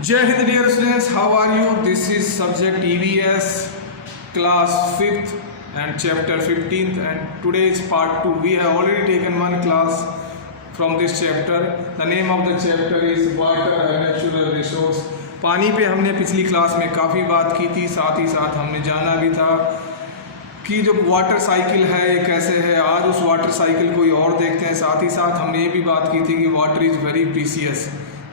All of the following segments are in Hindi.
Jai Hind dear students, how are you? This is subject EVS class 5th and chapter 15th, and today is part 2. We have already taken one class from this chapter. The name of the chapter is water, a natural resource. पानी पे हमने पिछली क्लास में काफ़ी बात की थी, साथ ही साथ हमने जाना भी था कि जो वाटर साइकिल है ये कैसे है। आज उस वाटर साइकिल को और देखते हैं। साथ ही साथ हमने ये भी बात की थी कि वाटर इज़ वेरी प्रीसियस,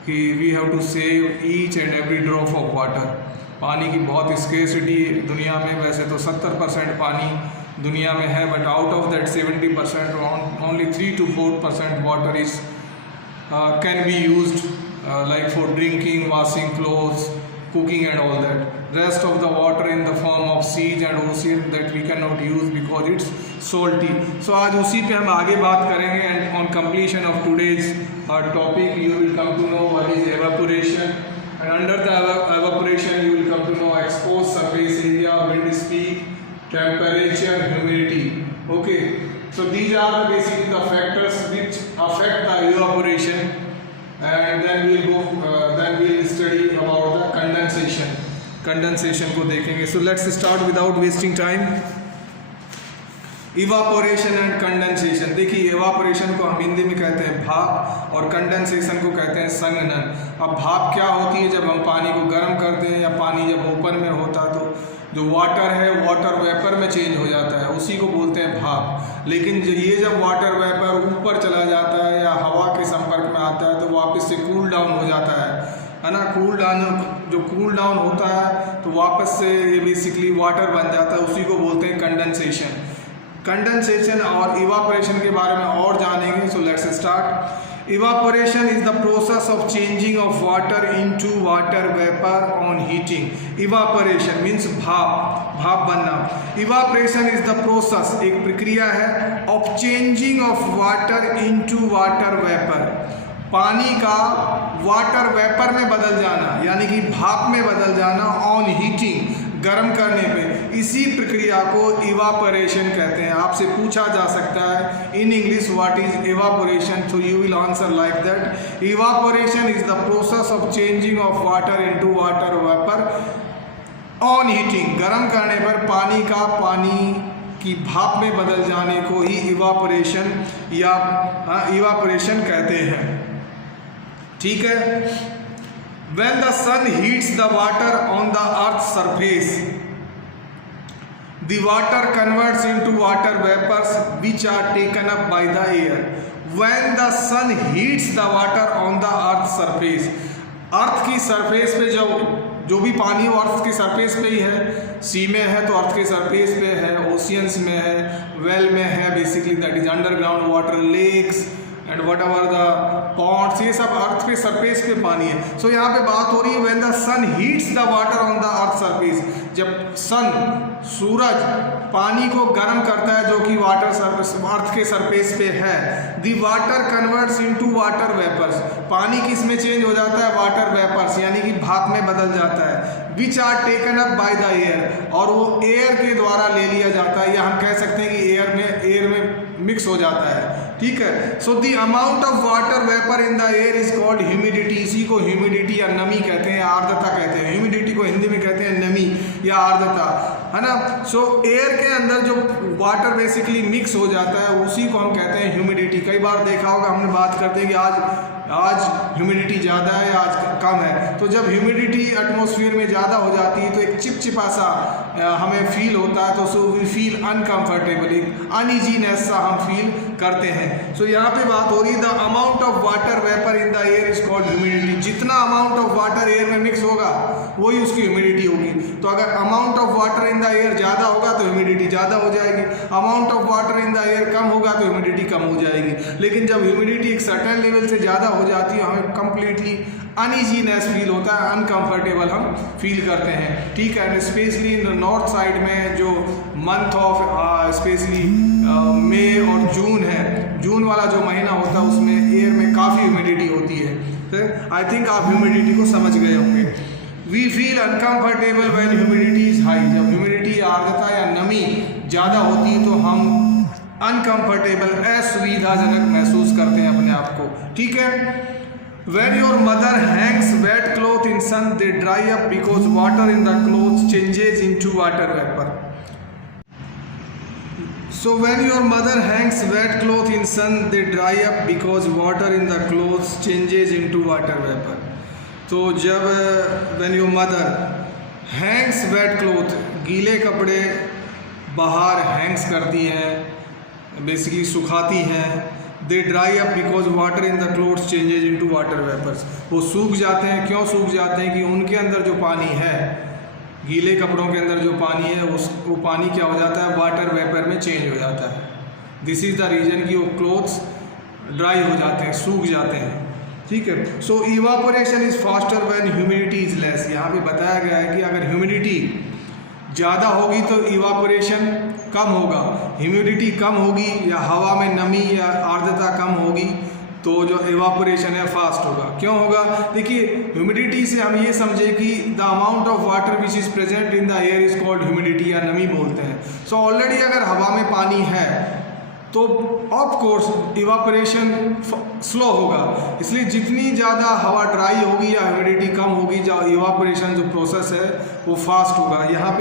कि we have to save each and every drop of water. पानी की बहुत स्केर्सिटी दुनिया में, वैसे तो 70% पानी दुनिया में है, but out of that 70% only 3 to 4% water is can be used like for drinking, washing clothes, cooking and all that. Rest of the water in the form of seas and ocean that we cannot use because it's salty. So आज उसी पे हम आगे बात करेंगे, and on completion of today's topic you will come to know what is evaporation, and under the evaporation you will come to know exposed surface area, wind speed, temperature, humidity. Okay, so these are the basically the factors which affect the evaporation. And then we'll study about the condensation को देखेंगे. So let's start without wasting time. Evaporation and condensation. देखिए, इवापोरेशन को हम हिंदी में कहते हैं भाप और कंडेंसेशन को कहते हैं संघनन. अब भाप क्या होती है? जब हम पानी को गर्म करते हैं या पानी जब ओपन में होता है तो जो वाटर है वाटर वेपर में चेंज हो जाता है, उसी को बोलते हैं भाप. लेकिन ये जब वाटर वेपर ऊपर चला जाता है या हवा के संपर्क में आता है तो वापस से कूल डाउन हो जाता है ना. कूल डाउन होता है तो वापस से ये बेसिकली वाटर बन जाता है, उसी को बोलते हैं कंडेंसेशन. कंडेंसेशन और इवापोरेशन के बारे में और जानेंगे. So let's start. Evaporation is the process of changing of water into water vapor on heating. Evaporation means भाप बनना. Evaporation is the process, एक प्रक्रिया है, of changing of water into water vapor. पानी का वाटर वेपर में बदल जाना, यानी कि भाप में बदल जाना, ऑन हीटिंग, गर्म करने पे. इसी प्रक्रिया को इवापोरेशन कहते हैं. आपसे पूछा जा सकता है in English what is evaporation, so you will answer like that. Evaporation is the process of changing of water into water vapour on heating. गर्म करने पर पानी की भाप में बदल जाने को ही इवापोरेशन या इवापोरेशन कहते हैं. ठीक है. When the sun heats the water on the earth's surface, the water converts into water vapors which are taken up by the air. When the sun heats the water on the earth's surface, अर्थ की सरफेस पे जो भी पानी हो अर्थ की सरफेस पे ही है. सी में है तो अर्थ के सरफेस पे है, ओशियंस में है, वेल में है, basically that is underground water, lakes and whatever the ponds, ये सब अर्थ के सरफेस पे पानी है. सो यहाँ पे बात हो रही है when the sun heats the water on the earth surface. जब सूरज पानी को गर्म करता है जो कि वाटर सरफेस अर्थ के सरफेस पे है, the water converts into water vapours. पानी किस में चेंज हो जाता है? वाटर वेपर्स, यानी कि भाप में बदल जाता है. Which are taken up by the air, और वो एयर के द्वारा ले लिया जाता है, या हम कह सकते हैं कि एयर में मिक्स हो जाता है. ठीक है. So the amount of water vapour in the air is called humidity. इसी को ह्यूमिडिटी या नमी कहते हैं, आर्द्रता कहते हैं. ह्यूमिडिटी को हिंदी में कहते हैं नमी या आर्द्रता, है ना. सो एयर के अंदर जो वाटर बेसिकली मिक्स हो जाता है उसी को हम कहते हैं ह्यूमिडिटी. कई बार देखा होगा, हमने बात करते हैं कि आज ह्यूमिडिटी ज़्यादा है, आज कम है. तो जब ह्यूमिडिटी एटमॉस्फेयर में ज़्यादा हो जाती है तो एक चिपचिपा सा हमें फील होता है, तो so we feel uncomfortable, uneasiness सा हम फील करते हैं. सो यहाँ पे बात हो रही है the amount of water vapour in the air is called humidity. जितना अमाउंट ऑफ वाटर एयर में मिक्स होगा वही उसकी ह्यूमिडिटी होगी. तो अगर amount of water in the air ज़्यादा होगा तो ह्यूमिडिटी ज़्यादा हो जाएगी, amount of water in the air कम होगा तो ह्यूमिडिटी कम हो जाएगी. लेकिन जब ह्यूमिडिटी एक सर्टेन लेवल से ज़्यादा हो जाती है हमें कंप्लीटली अनइजीनेस फील होता है, अनकंफर्टेबल हम फील करते हैं. ठीक है. स्पेशली इन नॉर्थ साइड में जो मंथ ऑफ स्पेशली मई और जून है, जून वाला जो महीना होता है उसमें एयर में काफ़ी ह्यूमिडिटी होती है. आई थिंक आप ह्यूमिडिटी को समझ गए होंगे. We feel uncomfortable when humidity is high. जब ह्यूमिडिटी आर्द्रता या नमी ज़्यादा होती है तो हम अनकंफर्टेबल, असुविधाजनक महसूस करते हैं अपने आप को. ठीक है. When your mother hangs wet cloth in sun, they dry up because water in the clothes changes into water vapor. So when your mother hangs wet cloth in sun, they dry up because water in the clothes changes into water vapor. तो जब when your mother hangs wet cloth, गीले कपड़े बाहर हैंग्स करती हैं, बेसिकली सुखाती हैं, they dry up because water in the clothes changes into water vapours. वो सूख जाते हैं। क्यों सूख जाते हैं? कि उनके अंदर जो पानी है, गीले कपड़ों के अंदर जो पानी है, वो पानी क्या हो जाता है? वाटर वेपर में चेंज हो जाता है। दिस इज़ द रीज़न कि वो क्लोथ्स ड्राई हो जाते हैं, सूख जाते हैं। ठीक है। So evaporation is faster when humidity is less. यहाँ पे बताया गया है कि अगर ह्यूमिडिटी ज़्यादा होगी तो इवापोरेशन कम होगा, ह्यूमिडिटी कम होगी या हवा में नमी या आर्द्रता कम होगी तो जो इवापोरेशन है फास्ट होगा। क्यों होगा? देखिए, ह्यूमिडिटी से हम ये समझे कि the amount of water which is present in the air is called humidity या नमी बोलते हैं। सो ऑलरेडी अगर हवा में पानी है तो ऑफ कोर्स इवापोरेशन स्लो होगा, इसलिए जितनी ज़्यादा हवा ड्राई होगी या ह्यूमिडिटी कम होगी, जो इवापोरेशन जो प्रोसेस है वो फास्ट होगा। यहाँ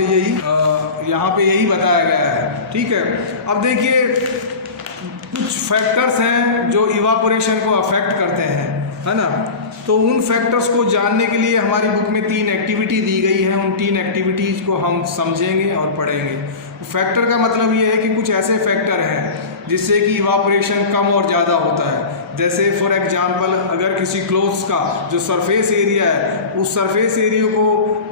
पे यही बताया गया है। ठीक है। अब देखिए, कुछ फैक्टर्स हैं जो इवापोरेशन को अफेक्ट करते हैं, है ना। तो उन फैक्टर्स को जानने के लिए हमारी बुक में 3 एक्टिविटी दी गई है। उन 3 एक्टिविटीज़ को हम समझेंगे और पढ़ेंगे। फैक्टर का मतलब ये है कि कुछ ऐसे फैक्टर हैं जिससे कि इवापोरेशन कम और ज़्यादा होता है। जैसे फॉर एग्जांपल, अगर किसी क्लोथ्स का जो सरफेस एरिया है, उस सरफेस एरिया को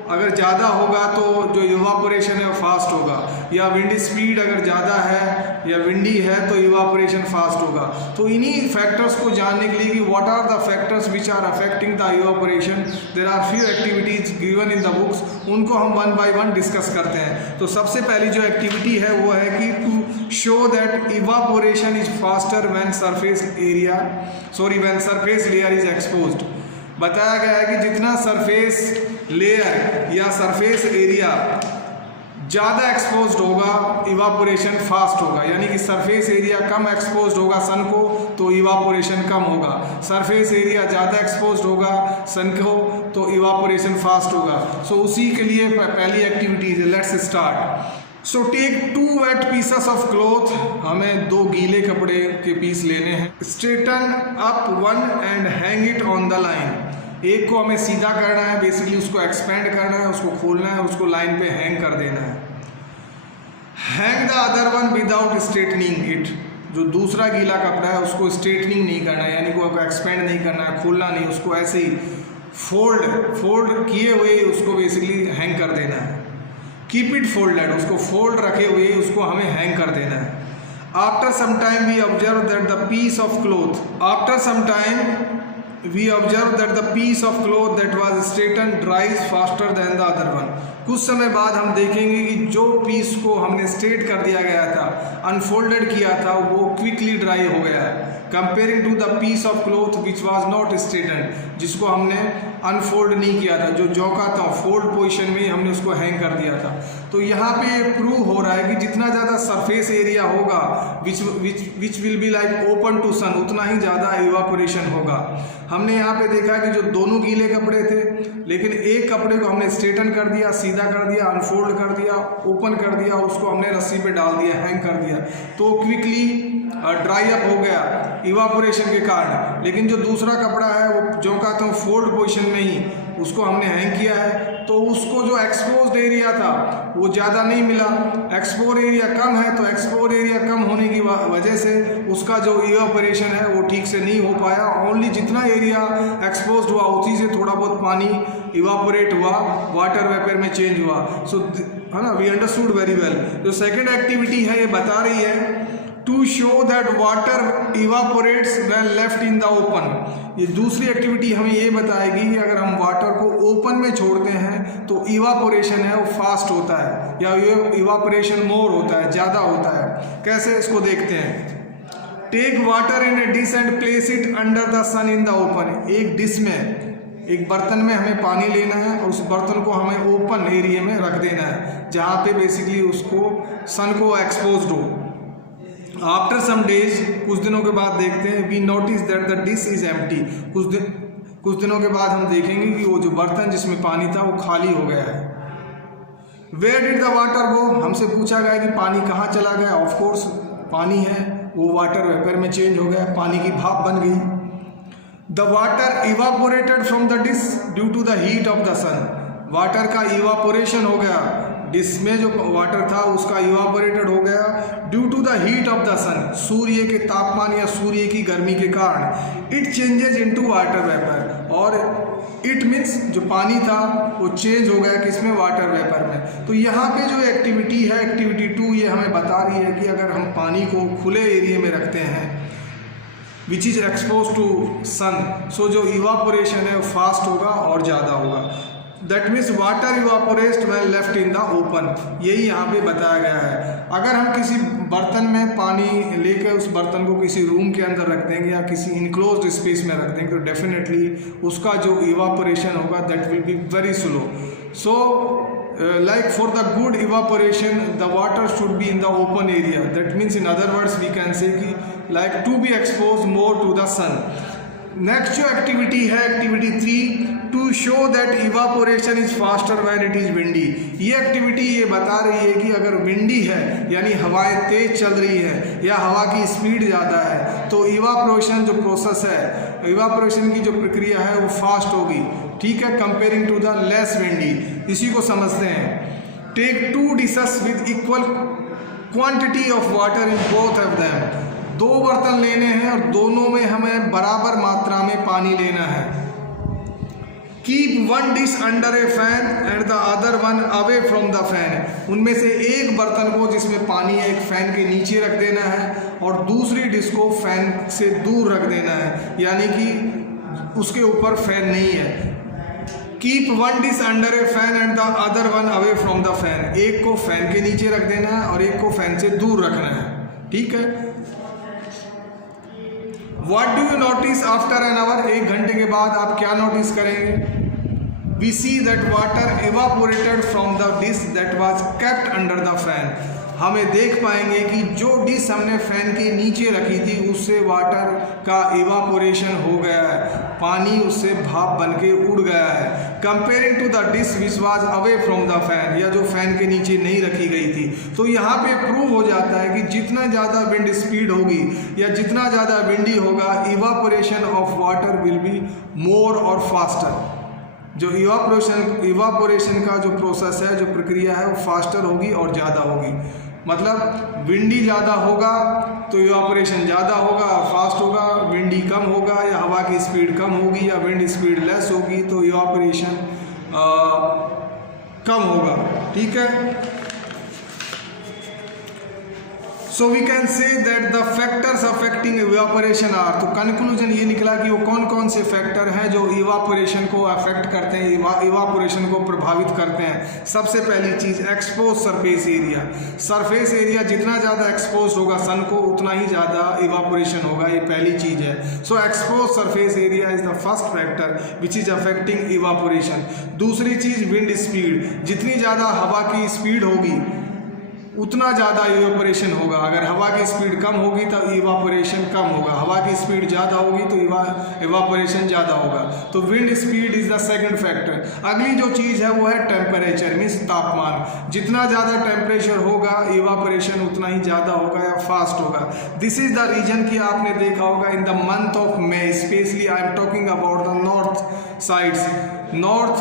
अगर ज़्यादा होगा तो जो इवापोरेशन है वो फास्ट होगा, या विंड स्पीड अगर ज़्यादा है या विंडी है तो इवापोरेशन फास्ट होगा। तो इन्हीं फैक्टर्स को जानने के लिए कि what are the factors which are affecting the evaporation, there are few activities given in the books, उनको हम 1 बाय 1 डिस्कस करते हैं। तो सबसे पहली जो एक्टिविटी है वो है कि to show that evaporation is faster when surface layer is exposed. बताया गया है कि जितना सरफेस लेयर या सरफेस एरिया ज़्यादा एक्सपोज्ड होगा, इवापोरेशन फास्ट होगा। यानी कि सरफेस एरिया कम एक्सपोज्ड होगा सन को तो इवापोरेशन कम होगा, सरफेस एरिया ज़्यादा एक्सपोज्ड होगा सन को तो इवापोरेशन फास्ट होगा। सो उसी के लिए पहली एक्टिविटीज है। Let's start. So take 2 wet pieces of cloth. हमें 2 गीले कपड़े के पीस लेने हैं। Straighten up 1 and hang it on the line. एक को हमें सीधा करना है, बेसिकली उसको एक्सपेंड करना है, उसको खोलना है, उसको लाइन पे हैंग कर देना है। Hang the other one without straightening it. जो दूसरा गीला कपड़ा है उसको स्ट्रेटनिंग नहीं करना है, यानी कि एक्सपेंड नहीं करना है, खोलना नहीं, उसको ऐसे ही फोल्ड किए हुए उसको बेसिकली हैंग कर देना है। कीप इट फोल्डेड, उसको फोल्ड रखे हुए उसको हमें हैंग कर देना है। After some time we observe that the piece of cloth that was straightened dries faster than the other one। कुछ समय बाद हम देखेंगे कि जो पीस को हमने स्ट्रेट कर दिया गया था, अनफोल्डेड किया था, वो क्विकली ड्राई हो गया है, comparing to the piece of cloth which was not straightened, जिसको हमने अनफोल्ड नहीं किया था, जो जौका था फोल्ड पोजीशन में ही हमने उसको हैंग कर दिया था। तो यहाँ पे प्रूव हो रहा है कि जितना ज़्यादा सरफेस एरिया होगा which will be like open to sun, उतना ही ज़्यादा इवापोरेशन होगा। हमने यहाँ पे देखा कि जो दोनों गीले कपड़े थे, लेकिन एक कपड़े को हमने स्ट्रेटन कर दिया, सीधा कर दिया, अनफोल्ड कर दिया, ओपन कर दिया, उसको हमने रस्सी पे डाल दिया, हैंग कर दिया, तो क्विकली ड्राई अप हो गया इवापोरेशन के कारण। लेकिन जो दूसरा कपड़ा है वो जो कहते हैं फोल्ड पोजीशन में ही उसको हमने हैंग किया है, तो उसको जो एक्सपोज्ड एरिया था वो ज़्यादा नहीं मिला। एक्सपोज एरिया कम है, तो एक्सपोज एरिया कम होने की वजह से उसका जो इवापोरेशन है वो ठीक से नहीं हो पाया। ओनली जितना एरिया एक्सपोज्ड हुआ उसी से थोड़ा बहुत पानी इवापोरेट हुआ, वाटर वेपर में चेंज हुआ। सो है ना, वी अंडरस्टूड वेरी वेल। जो सेकेंड एक्टिविटी है ये बता रही है to show that water evaporates when left in the open. ये दूसरी एक्टिविटी हमें ये बताएगी कि अगर हम वाटर को ओपन में छोड़ते हैं तो इवापोरेशन है वो फास्ट होता है, या इवापोरेशन मोर होता है, ज़्यादा होता है। कैसे, इसको देखते हैं। Take water in a dish and place it under the sun in the open. एक डिश में, एक बर्तन में हमें पानी लेना है और उस बर्तन को हमें ओपन एरिया में रख देना है, जहाँ पे बेसिकली उसको सन को एक्सपोज्ड हो। आफ्टर सम डेज, कुछ दिनों के बाद देखते हैं, we notice that the dish is empty. कुछ दिनों के बाद हम देखेंगे कि वो जो बर्तन जिसमें पानी था वो खाली हो गया है। Where did the water go, हमसे पूछा गया कि पानी कहाँ चला गया। ऑफ कोर्स पानी है वो वाटर वेपर में चेंज हो गया, पानी की भाप बन गई। The water evaporated from the dish due to the heat of the sun, water का इवापोरेशन हो गया, डिश में जो वाटर था उसका इवापोरेटेड हो गया due to the heat of the sun, सूर्य के तापमान या सूर्य की गर्मी के कारण। It changes into water vapour, और इट मीन्स जो पानी था वो चेंज हो गया किसमें, वाटर वेपर में। तो यहाँ पे जो एक्टिविटी है, एक्टिविटी 2, ये हमें बता रही है कि अगर हम पानी को खुले एरिया में रखते हैं which is expose to sun, so जो इवापोरेशन है वो फास्ट होगा और ज़्यादा होगा। That means water evaporates when left in the open, यही यहाँ पे बताया गया है। अगर हम किसी बर्तन में पानी लेकर उस बर्तन को किसी रूम के अंदर रख देंगे या किसी इनक्लोज्ड स्पेस में रख देंगे तो डेफिनेटली उसका जो इवापोरेशन होगा that will be very slow. So like for the good evaporation the water should be in the open area, that means in other words we can say कि like to be exposed more to the sun। Next जो एक्टिविटी है, activity 3, to show that evaporation is faster when it is windy. ये एक्टिविटी ये बता रही है कि अगर विंडी है यानी हवाएं तेज चल रही है या हवा की स्पीड ज़्यादा है तो इवापोरेशन जो प्रोसेस है, इवापोरेशन की जो प्रक्रिया है वो फास्ट होगी, ठीक है, comparing to the less windy. इसी को समझते हैं। Take 2 dishes with equal quantity of water in both of them, 2 बर्तन लेने हैं और दोनों में हमें बराबर मात्रा में पानी लेना है। Keep 1 dish under A fan and the other 1 away from the fan, उनमें से एक बर्तन को जिसमें पानी है एक फैन के नीचे रख देना है और दूसरी डिश को फैन से दूर रख देना है, यानी कि उसके ऊपर फैन नहीं है। Keep 1 dish under A fan and the other 1 away from the fan, एक को फैन के नीचे रख देना है और एक को फैन से दूर रखना है, ठीक है। What do you notice after an hour, 1 घंटे के बाद आप क्या नोटिस करेंगे? We see that water evaporated from the dish that was kept under the fan, हमें देख पाएंगे कि जो डिश हमने फैन के नीचे रखी थी उससे वाटर का इवापोरेशन हो गया है, पानी उससे भाप बन के उड़ गया है। Comparing to the dish which was away from the fan, या जो फैन के नीचे नहीं रखी गई थी। तो यहाँ पे प्रूव हो जाता है कि जितना ज़्यादा विंड स्पीड होगी या जितना ज़्यादा विंडी होगा evaporation of water will be more और फास्टर। जो इवापोरेशन का जो प्रोसेस है, जो प्रक्रिया है वो फास्टर होगी और ज़्यादा होगी। मतलब विंडी ज़्यादा होगा तो इवापोरेशन ज़्यादा होगा, फास्ट होगा। विंडी कम होगा या हवा की स्पीड कम होगी या विंड स्पीड लेस होगी तो इवापोरेशन कम होगा, ठीक है। So we can say that the factors affecting evaporation are, तो कंक्लूजन ये निकला कि वो कौन कौन से फैक्टर हैं जो इवापोरेशन को अफेक्ट करते हैं, इवापोरेशन को प्रभावित करते हैं। सबसे पहली चीज़ expose surface area, surface area जितना ज़्यादा एक्सपोज होगा सन को उतना ही ज़्यादा इवापोरेशन होगा, ये पहली चीज़ है। So expose surface area is the first factor which is affecting evaporation. दूसरी चीज़ विंड स्पीड, जितनी ज़्यादा हवा की स्पीड होगी उतना ज़्यादा इवापोरेशन होगा। अगर हवा की स्पीड कम होगी तो इवापोरेशन कम होगा, हवा की स्पीड ज़्यादा होगी तो इवापोरेशन ज़्यादा होगा। तो wind speed is the second factor. अगली जो चीज़ है वो है टेम्परेचर, मीन्स तापमान। जितना ज़्यादा टेम्परेचर होगा इवापोरेशन उतना ही ज़्यादा होगा या फास्ट होगा। दिस इज़ द रीजन कि आपने देखा होगा इन the month of May, specially I am talking about the north sides, north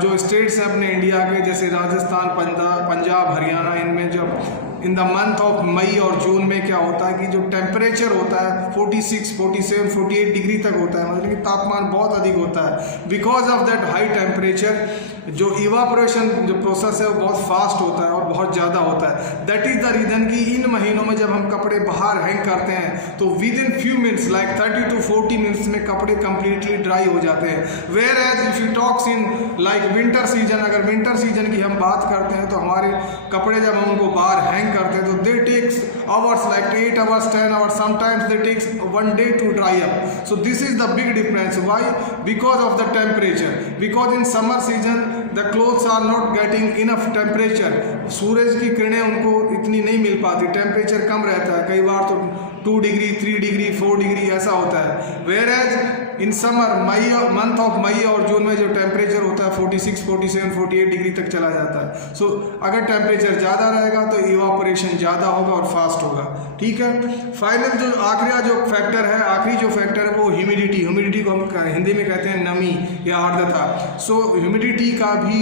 जो स्टेट्स हैं अपने इंडिया के, जैसे राजस्थान, पंजाब, हरियाणा, इनमें जब in the month of May और जून में क्या होता है कि जो टेम्परेचर होता है 46, 47, 48 डिग्री तक होता है, मतलब कि तापमान बहुत अधिक होता है। Because of that high temperature जो इवापोरेशन जो प्रोसेस है वो बहुत फास्ट होता है और बहुत ज़्यादा होता है। दैट इज़ द रीज़न कि इन महीनों में जब हम कपड़े बाहर हैंग करते हैं तो within few minutes like 30 to 40 minutes में कपड़े कम्प्लीटली ड्राई हो जाते हैं। Whereas if you talks in like winter season, अगर विंटर सीजन की हम बात करते हैं तो हमारे कपड़े जब हम उनको बाहर हैंग करते हैं तो दे takes hours like 8 hours, 10 hours, sometimes they takes 1 day to dry up. So this is the big difference. Why? Because of the temperature. Because in summer season the clothes are not getting enough temperature. सूरज की किरणें उनको इतनी नहीं मिल पाती, टेम्परेचर कम रहता है, कई बार तो 2 डिग्री, 3 डिग्री, 4 डिग्री ऐसा होता है। Whereas in summer month of May और जून में जो टेम्परेचर होता है 46, 47, 48 डिग्री तक चला जाता है। सो अगर टेम्परेचर ज़्यादा रहेगा तो इवापोरेशन ज़्यादा होगा और फास्ट होगा। ठीक है, फाइनल जो आखिरी जो फैक्टर है वो ह्यूमिडिटी को हम हिंदी में कहते हैं नमी या आर्द्रता। सो ह्यूमिडिटी का भी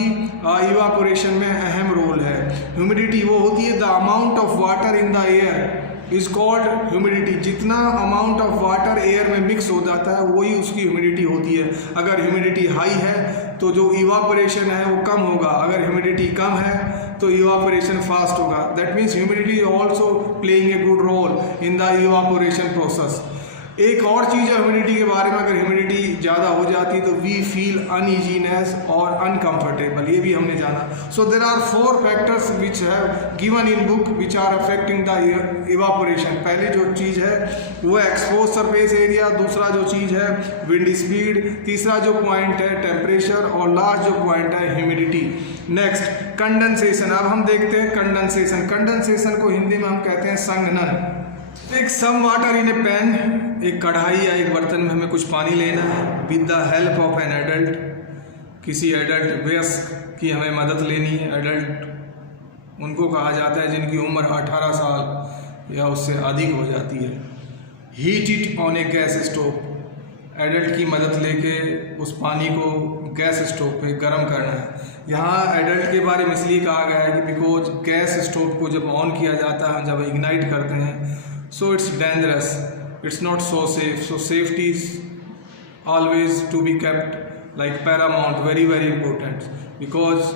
इवापोरेशन में अहम रोल है। ह्यूमिडिटी वो होती है the amount of water in the air is called humidity. जितना अमाउंट ऑफ वाटर एयर में मिक्स हो जाता है वही उसकी ह्यूमिडिटी होती है। अगर ह्यूमिडिटी हाई है तो जो इवापोरेशन है वो कम होगा, अगर ह्यूमिडिटी कम है तो इवापोरेशन फास्ट होगा। That means humidity is also playing a good role in the evaporation process. एक और चीज़ है ह्यूमिडिटी के बारे में, अगर ह्यूमिडिटी ज़्यादा हो जाती तो वी फील अनइजीनेस और अनकंफर्टेबल, ये भी हमने जाना। सो there are 4 factors which is given in book which are affecting the evaporation. पहले जो चीज़ है वो एक्सपोज सरफेस एरिया, दूसरा जो चीज़ है विंड स्पीड, तीसरा जो पॉइंट है टेम्परेचर और लास्ट जो पॉइंट है ह्यूमिडिटी। Next condensation. अब हम देखते हैं कंडेंसेशन। कंडेंसेशन को हिंदी में हम कहते हैं संघनन। एक सम वाटर इन ए पैन, एक कढ़ाई या एक बर्तन में हमें कुछ पानी लेना है with the help of an adult. किसी एडल्ट वयस्क की हमें मदद लेनी है। एडल्ट उनको कहा जाता है जिनकी उम्र 18 साल या उससे अधिक हो जाती है। Heat it on a gas stove. Adult की मदद लेके उस पानी को गैस स्टोव पे गर्म करना है। यहाँ एडल्ट के बारे में इसलिए कहा गया है कि बिकॉज गैस स्टोव को जब ऑन किया जाता है, जब इग्नाइट करते हैं, so it's dangerous, it's not so safe. So safety is always to be kept like paramount, very very important, because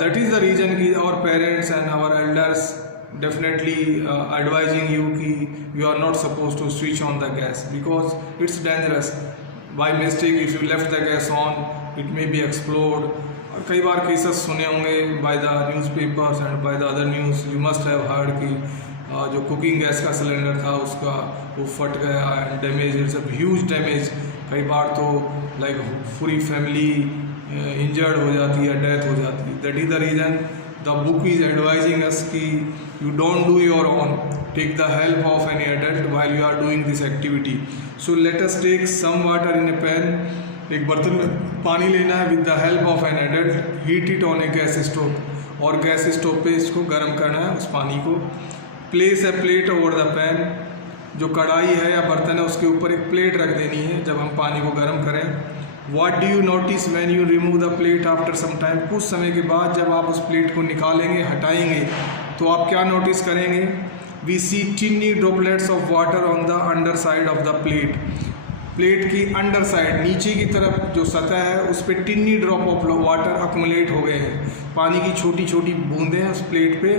that is the reason कि our parents and our elders definitely advising you कि you are not supposed to switch on the gas because it's dangerous. By mistake if you left the gas on, it may be explode. और कई बार केसेस सुने होंगे by the newspapers and by the other news, you must have heard कि जो कुकिंग गैस का सिलेंडर था उसका वो फट गया and damage, it's a huge damage. कई बार तो लाइक पूरी फैमिली इंजर्ड हो जाती है, डेथ हो जाती है। That is the reason the book is advising us कि you don't do your own, take the help of any adult while you are doing this activity. So let us take some water in a pan. एक बर्तन में पानी लेना है with the help of an adult, heat it on a gas stove, और गैस स्टोव पे इसको गर्म करना है उस पानी को। Place a plate over the pan. जो कढ़ाई है या बर्तन है उसके ऊपर एक प्लेट रख देनी है जब हम पानी को गर्म करें। What do you notice when you remove the plate after some time. कुछ समय के बाद जब आप उस प्लेट को निकालेंगे, हटाएंगे, तो आप क्या नोटिस करेंगे? We see tiny droplets of water on the underside of the plate. Plate की अंडर साइड, नीचे की तरफ जो सतह है उस पर tiny drop of water accumulate हो गए हैं। पानी की छोटी छोटी बूंदें उस प्लेट पे,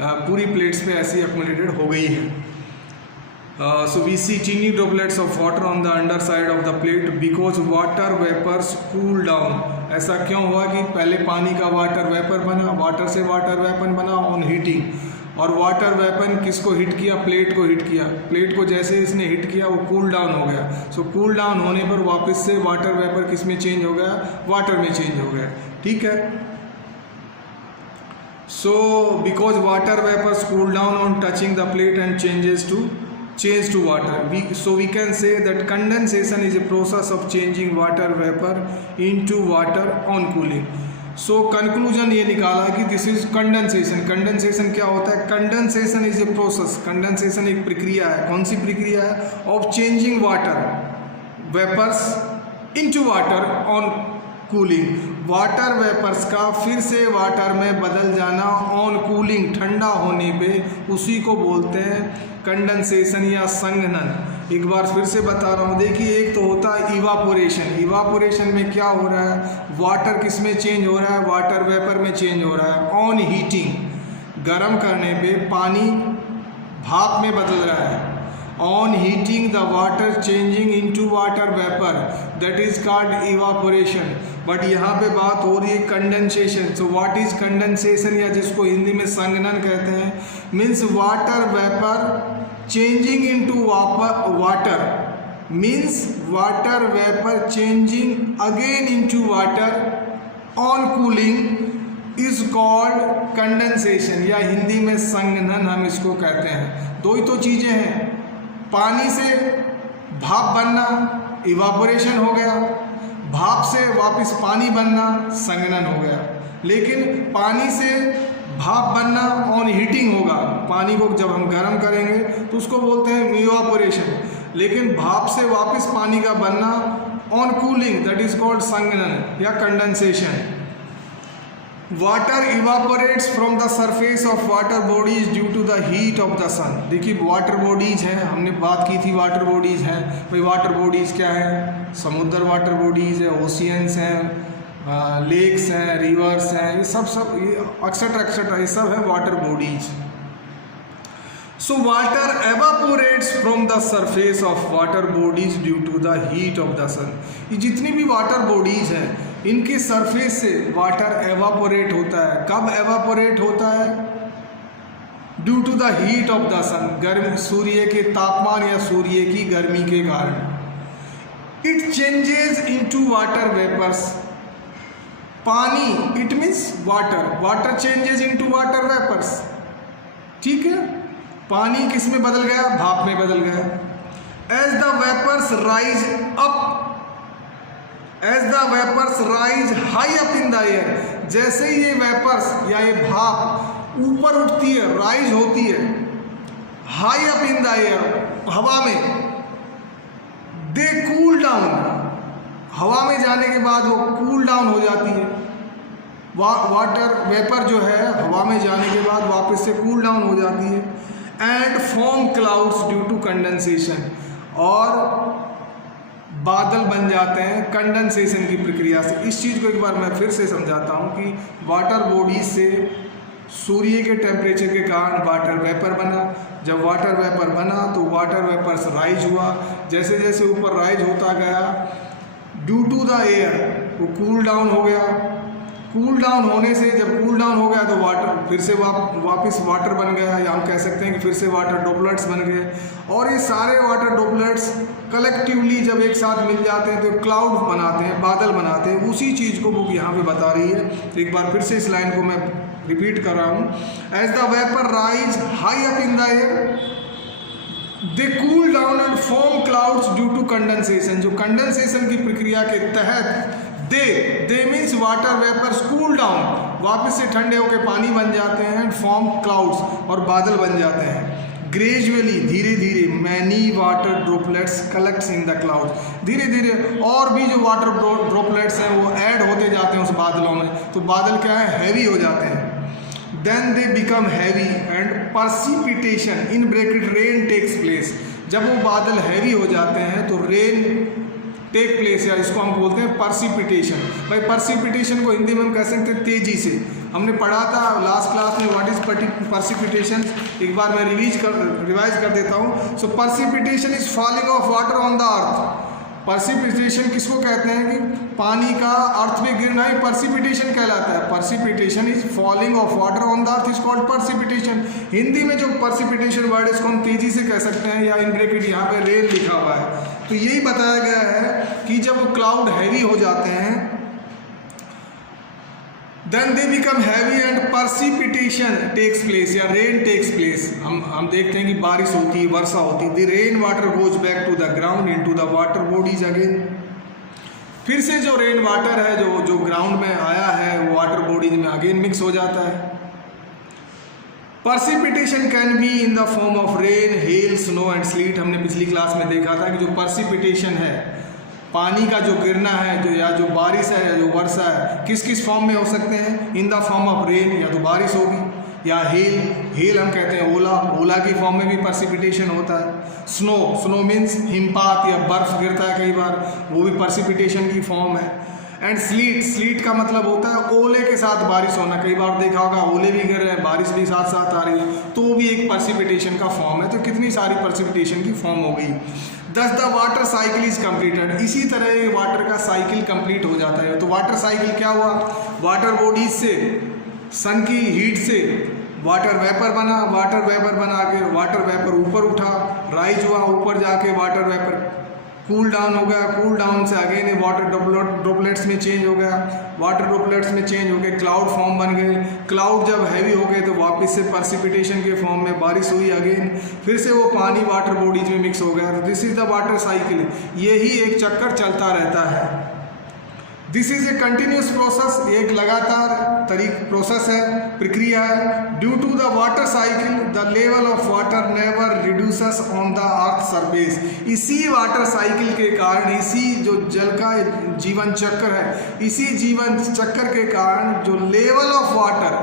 पूरी प्लेट्स पे ऐसी अक्मुलेटेड हो गई है। So we see tiny droplets of water on the underside of the plate because water vapours cool down. ऐसा क्यों हुआ कि पहले पानी का वाटर वेपर बना, वाटर से वाटर वेपर बना ऑन हीटिंग, और वाटर वेपन किसको हिट किया? प्लेट को हिट किया। प्लेट को जैसे इसने हिट किया वो कूल डाउन हो गया। सो कूल डाउन होने पर वापस से वाटर वेपर किस में चेंज हो गया? वाटर में चेंज हो गया। ठीक है, so because water vapors cool down on touching the plate and change to water, so we can say that condensation is a process of changing water vapor into water on cooling. So conclusion ये निकाला कि this is condensation. Condensation क्या होता है? Condensation is a process. Condensation एक प्रक्रिया है। कौन सी प्रक्रिया है? of changing water vapors into water on cooling. Water vapours का फिर से वाटर में बदल जाना ऑन कूलिंग, ठंडा होने पे, उसी को बोलते हैं कंडेंसेशन या संघनन। एक बार फिर से बता रहा हूँ, देखिए एक तो होता है इवापोरेशन। इवापोरेशन में क्या हो रहा है? वाटर किस में चेंज हो रहा है? वाटर वेपर में चेंज हो रहा है। ऑन हीटिंग, गर्म करने पे पानी भाप में बदल रहा है। On heating the water changing into water vapor, that is called evaporation. But यहाँ पे बात हो रही है condensation. So what is condensation, या जिसको हिंदी में संघनन कहते हैं, means water vapour changing into water, means water vapour changing again into water on cooling is called condensation, या हिंदी में संघनन हम इसको कहते हैं। दो ही तो चीज़ें हैं, पानी से भाप बनना इवापोरेशन हो गया, भाप से वापस पानी बनना संघनन हो गया। लेकिन पानी से भाप बनना ऑन हीटिंग होगा, पानी को जब हम गर्म करेंगे तो उसको बोलते हैं इवापोरेशन। लेकिन भाप से वापस पानी का बनना on cooling, that is called संघनन या condensation. Water evaporates from the surface of water bodies due to the heat of the sun. देखिए वाटर बॉडीज हैं, हमने बात की थी वाटर बॉडीज हैं। भाई वाटर बॉडीज क्या है? समुद्र वाटर बॉडीज है, ओशियंस हैं, लेक्स हैं, रिवर्स हैं, ये सब एक्सेट्रा एक्सेट्रा, ये सब है water bodies. So water evaporates from the surface of water bodies due to the heat of the sun. ये जितनी भी वाटर बॉडीज हैं इनके सरफेस से वाटर एवापोरेट होता है। कब एवापोरेट होता है? Due to the heat of the sun, गर्म सूर्य के तापमान या सूर्य की गर्मी के कारण। It changes into water vapours. पानी, it means water, water changes into water vapours. ठीक है, पानी किस में बदल गया? भाप में बदल गया। As the vapours rise up, as the vapours rise high up in the air, जैसे ये वेपर्स या ये भाप ऊपर उठती है, राइज होती है high up in the air, हवा में, दे कूल डाउन, हवा में जाने के बाद वो कूल डाउन हो जाती है। वाटर वेपर जो है हवा में जाने के बाद वापस से कूल डाउन हो जाती है। And form clouds due to condensation, और बादल बन जाते हैं कंडेंसेशन की प्रक्रिया से। इस चीज़ को एक बार मैं फिर से समझाता हूँ कि वाटर बॉडी से सूर्य के टेम्परेचर के कारण वाटर वेपर बना। जब वाटर वेपर बना तो वाटर वेपर्स राइज हुआ, जैसे जैसे ऊपर राइज होता गया ड्यू टू द एयर वो कूल डाउन हो गया। कूल डाउन होने से, जब कूल डाउन हो गया तो वाटर फिर से वापस वाटर बन गया, या हम कह सकते हैं कि फिर से वाटर ड्रॉपलेट्स बन गए। और ये सारे वाटर ड्रॉपलेट्स कलेक्टिवली जब एक साथ मिल जाते हैं तो क्लाउड बनाते हैं, बादल बनाते हैं। उसी चीज़ को बुक यहाँ पे बता रही है। एक बार फिर से इस लाइन को मैं रिपीट कर रहा हूँ। As the vapour rise high up in the air they cool down and form clouds due to condensation. जो कंडेंसेशन की प्रक्रिया के तहत they means water vapours cool down, वापस से ठंडे होकर पानी बन जाते हैं एंड फॉर्म क्लाउड्स, और बादल बन जाते हैं। ग्रेजुअली, धीरे धीरे, many water droplets collects in the cloud, धीरे धीरे और भी जो वाटर ड्रॉपलेट्स हैं वो ऐड होते जाते हैं उस बादलों में, तो बादल क्या है? हैवी हो जाते हैं। Then they become heavy and precipitation in bracket rain takes place. जब वो बादल हैवी हो जाते हैं तो रेन टेक प्लेस, या इसको हम बोलते हैं पर्सिपिटेशन। भाई पर्सिपिटेशन को हिंदी में हम कह सकते हैं तेजी से। हमने पढ़ा था लास्ट क्लास में व्हाट इज पर्सिपिटेशन, एक बार मैं रिवाइज कर देता हूँ। So precipitation is falling of water on the earth. Precipitation किसको कहते हैं? कि पानी का अर्थ में गिरना ही पर्सिपिटेशन कहलाता है। पर्सिपिटेशन is falling of water on the earth is called पर्सिपिटेशन। Hindi में जो पर्सिपिटेशन वर्ड इसको हम तेजी से कह सकते हैं, या इन ब्रैकेट यहाँ पे रेन लिखा हुआ है। तो यही बताया गया है कि जब क्लाउड हैवी हो जाते हैं then they become heavy and precipitation takes place, या रेन टेक्स प्लेस। हम देखते हैं कि बारिश होती है, वर्षा होती है। The rain water goes back to the ground into the water bodies again. फिर से जो रेन वाटर है जो ग्राउंड में आया है वो वाटर बॉडीज में अगेन मिक्स हो जाता है। पर्सिपिटेशन can be in the form of rain, hello, snow and slit. हमने पिछली क्लास में देखा था कि जो पर्सिपिटेशन है, पानी का जो गिरना है, या जो बारिश है या जो वर्षा है, किस किस फॉर्म में हो सकते हैं? In the form of rain, या तो बारिश होगी, या हेल हम कहते हैं ओला की फॉर्म में भी पर्सिपिटेशन होता है। स्नो मीन्स हिमपात या बर्फ गिरता है कई बार, वो भी पर्सिपिटेशन की फॉर्म है। एंड स्लीट का मतलब होता है ओले के साथ बारिश होना। कई बार देखा होगा ओले भी गिर रहे हैं, बारिश भी साथ साथ आ रही है, तो वो भी एक पर्सिपिटेशन का फॉर्म है। तो कितनी सारी पर्सिपिटेशन की फॉर्म हो गई। दस the water cycle is completed. इसी तरह ये वाटर का साइकिल कंप्लीट हो जाता है। तो वाटर साइकिल क्या हुआ? वाटर बॉडीज से, सन की हीट से वाटर वेपर बना, वाटर वेपर बना के वाटर वेपर ऊपर उठा, राइज हुआ, ऊपर जाके वाटर वेपर कूल डाउन हो गया, कूल डाउन से अगेन वाटर ड्रॉपलेट्स में चेंज हो गया, वाटर ड्रॉपलेट्स में चेंज हो गए क्लाउड फॉर्म बन गए, क्लाउड जब हैवी हो गए तो वापस से पर्सिपिटेशन के फॉर्म में बारिश हुई अगेन, फिर से वो पानी वाटर बॉडीज में मिक्स हो गया। तो this is the water cycle, यही एक चक्कर चलता रहता है। This is a continuous process, एक लगातार प्रोसेस है, प्रक्रिया है। Due to the water cycle the level of water never reduces on the earth surface. इसी वाटर साइकिल के कारण, इसी जो जल का जीवन चक्र है, इसी जीवन चक्र के कारण जो लेवल ऑफ वाटर,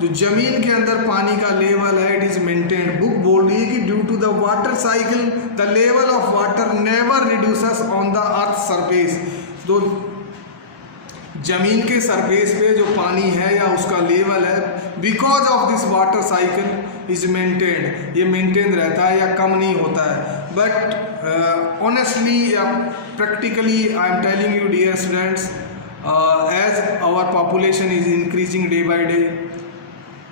जो जमीन के अंदर पानी का लेवल है, इट इज मेंटेन्ड। बुक बोल रही है कि due to the water cycle the level of water never reduces on the earth surface. तो जमीन के सरफेस पे जो पानी है या उसका लेवल है, because of this water cycle is maintained, ये मेंटेन रहता है या कम नहीं होता है। बट ऑनेस्टली या practically I am telling you dear students, as our population is increasing day by day,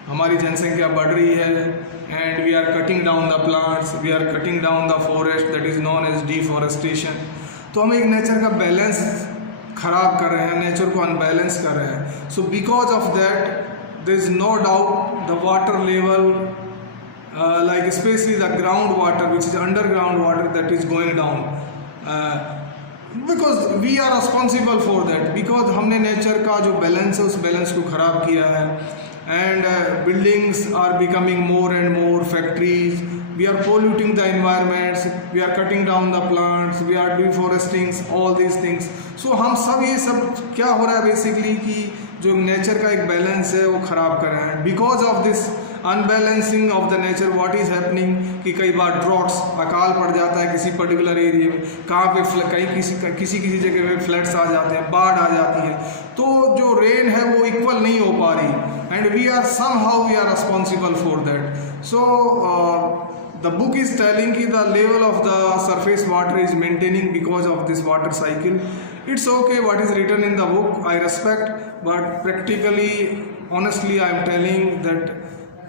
हमारी जनसंख्या बढ़ रही है, and we are cutting down the plants, we are cutting down the forest, that is known as deforestation. तो हम एक नेचर का बैलेंस खराब कर रहे हैं, नेचर को अनबैलेंस कर रहे हैं। So because of that there is no doubt the water level, like especially the groundwater, which is underground water, that is going down, because we are responsible for that, because हमने नेचर का जो बैलेंस है उस बैलेंस को ख़राब किया है। And buildings are becoming more and more factories, we are polluting the environments, we are cutting down the plants, we are deforesting all these things. So हम सब ये सब क्या हो रहा है बेसिकली कि जो नेचर का एक बैलेंस है वो ख़राब कर रहे हैं। Because of this unbalancing of the nature what is happening कि कई बार ड्रॉट्स, अकाल पड़ जाता है किसी पर्टिकुलर एरिया में, कहाँ पे कहीं किसी जगह पे फ्लड्स आ जाते हैं, बाढ़ आ जाती है, तो जो रेन है वो इक्वल नहीं हो पा रही, and we are somehow we are responsible for that. So the book is telling कि the level of the surface water is maintaining because of this water cycle. It's okay what is written in the book, I respect, but practically honestly I am telling that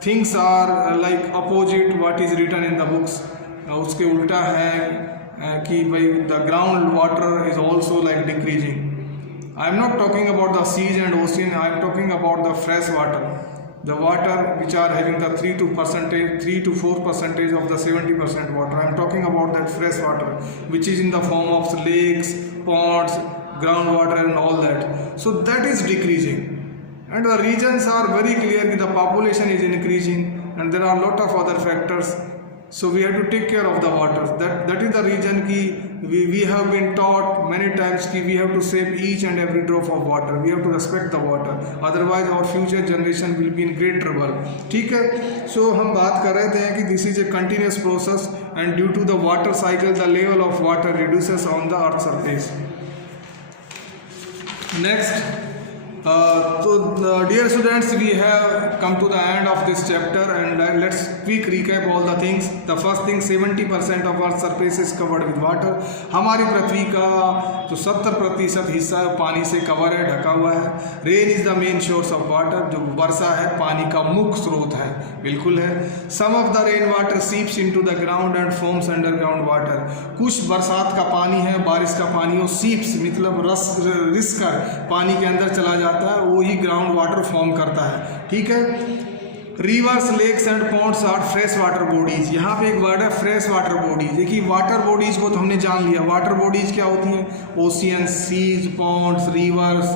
things are like opposite what is written in the books. उसके उल्टा है कि भाई the ground water is also like decreasing. I am not talking about the seas and ocean, I am talking about the fresh water. The water which are having the 3 to 4% of the 70% water. I am talking about that fresh water which is in the form of lakes, ponds, groundwater and all that. So that is decreasing, and the reasons are very clear that the population is increasing and there are a lot of other factors. So we have to take care of the water. That is the reason कि we have been taught many times कि we have to save each and every drop of water. We have to respect the water. Otherwise our future generation will be in great trouble. ठीक है? So हम बात कर रहे थे कि this is a continuous process and due to the water cycle the level of water reduces on the earth surface. Next. So dear students, we have come to the end of this chapter and let's quick recap all the things. The first thing, 70% of our surface is covered with water. हमारी पृथ्वी का जो 70% हिस्सा है पानी से कवर है, ढका हुआ है। Rain is the main source of water, जो वर्षा है पानी का मुख्य स्रोत है, बिल्कुल है। Some of the rain water seeps into the ground and forms underground water. कुछ बरसात का पानी है, बारिश का पानी, वो सीप्स मतलब रिस कर पानी के अंदर चला जाता है, वो ही ग्राउंड वाटर फॉर्म करता है। ठीक है? Rivers, lakes and ponds are fresh water bodies. यहाँ पे एक वर्ड है फ्रेश वाटर बॉडीज। देखिए वाटर बॉडीज को तो हमने जान लिया, वाटर बॉडीज क्या होती हैं? Ocean, seas, ponds, rivers,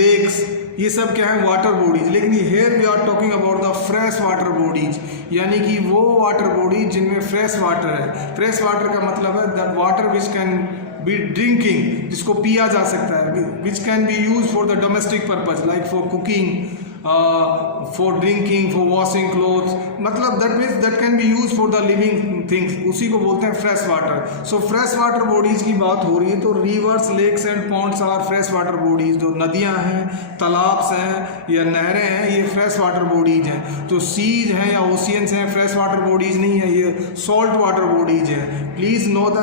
lakes, ये सब क्या है? Water bodies. लेकिन here we are talking about the fresh water bodies, यानी कि वो वाटर बॉडीज जिनमें फ्रेश वाटर है। फ्रेश वाटर का मतलब है the water which can be drinking, जिसको पिया जा सकता है, which can be use for the domestic purpose like for cooking, for drinking, for washing clothes, मतलब that means that can be use for the living things, उसी को बोलते हैं fresh water. So fresh water bodies की बात हो रही है तो rivers, lakes and ponds are fresh water bodies. जो नदियां हैं, तालाब हैं या नहरें हैं, ये फ्रेश वाटर बॉडीज हैं। जो सीज हैं या ओशियंस हैं, फ्रेश वाटर बॉडीज नहीं है, ये सॉल्ट वाटर बॉडीज हैं। Please know the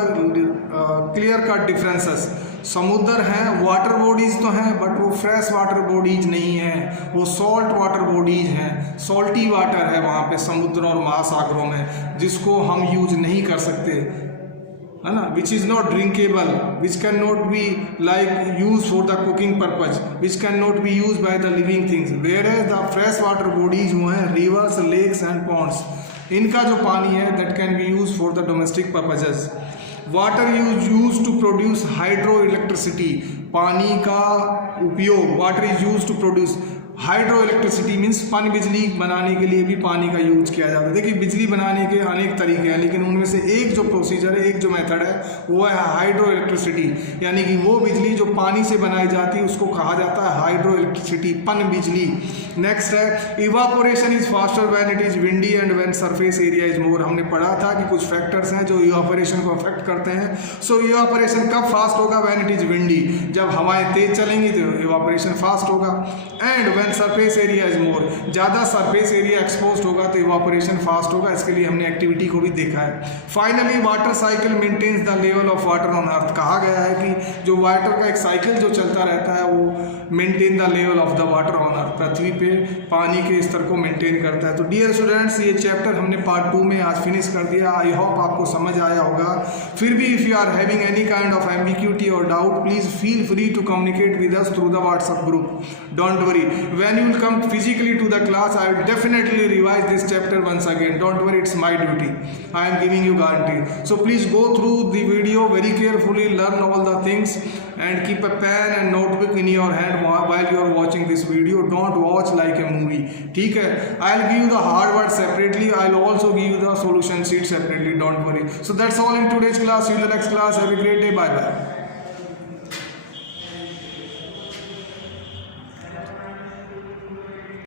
clear cut differences. समुद्र हैं, वाटर बॉडीज तो हैं, बट वो फ्रेश वाटर बॉडीज नहीं है, वो सॉल्ट वाटर बॉडीज हैं। सॉल्टी वाटर है वहाँ पे समुद्र और महासागरों में, जिसको हम यूज नहीं कर सकते। है ना, which is not drinkable, which can not be like use for the cooking purpose, which can not be use by the living things. Whereas the fresh water bodies वो हैं रिवर्स, लेक्स एंड पॉन्ड्स, इनका जो पानी है that can be use for the domestic purposes. Water use to produce hydro electricity, पानी का उपयोग, water is use to produce hydro electricity means पन बिजली बनाने के लिए भी पानी का यूज किया जाता है। देखिए बिजली बनाने के अनेक तरीके हैं, लेकिन उनमें से एक जो प्रोसीजर है, एक जो मेथड है वो है हाइड्रो इलेक्ट्रिसिटी, यानी कि वो बिजली जो पानी से बनाई जाती है उसको कहा जाता है हाइड्रो इलेक्ट्रिसिटी, पन बिजली। नेक्स्ट है evaporation is faster when it is windy and when surface area is more. हमने पढ़ा था कि कुछ फैक्टर्स हैं जो इवापोरेशन को अफेक्ट करते हैं। सो इवापोरेशन कब फास्ट होगा? व्हेन इट इज विंडी, जब हवाएं तेज चलेंगी तो इवापोरेशन फास्ट होगा। And when surface area is more, ज़्यादा सरफेस एरिया एक्सपोज होगा तो इवापोरेशन फास्ट होगा। इसके लिए हमने एक्टिविटी को भी देखा है। Finally water cycle maintains the level of water on earth. कहा गया है कि जो वाटर का एक साइकिल जो चलता रहता है वो maintain the level of the water on earth, पृथ्वी पे पानी के स्तर को मेंटेन करता है। तो डियर स्टूडेंट्स, ये चैप्टर हमने पार्ट 2 में आज फिनिश कर दिया। आई होप आपको समझ आया होगा। फिर भी if you are having any kind of ambiguity और doubt, please feel free to communicate with us through the WhatsApp group. Don't worry, when you will come physically to the class, I will definitely revise this chapter once again. Don't worry, it's my duty. I am giving you guarantee. So please go through the video very carefully, learn all the things and keep a pen and notebook in your hand while you are watching this video. Don't watch like a movie. ठीक है? I'll give you the hard work separately. I'll also give you the solution sheet separately. Don't worry. So that's all in today's class. See you in the next class. Have a great day. Bye bye.